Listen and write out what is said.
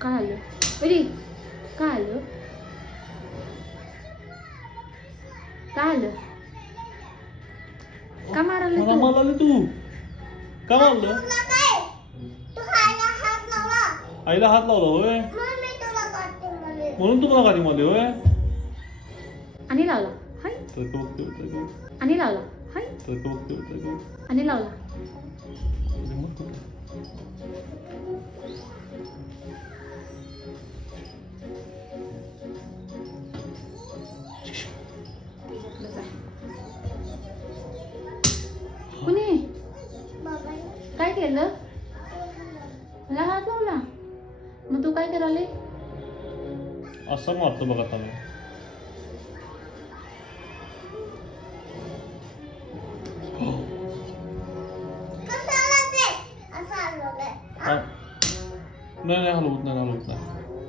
काय आलं अरे काय आलं काय आलं का मारलं मला मारलं तू का मारलं आईला हात लावला होय म्हणून तुम्हाला गाडी मारली होय आणि लावला हाय आणि लावला हाय आणि लावला कुणी काय केलं मला हात लावला मग तू काय कराले असं मारतो बघा तुम्ही नाही हलवत नाही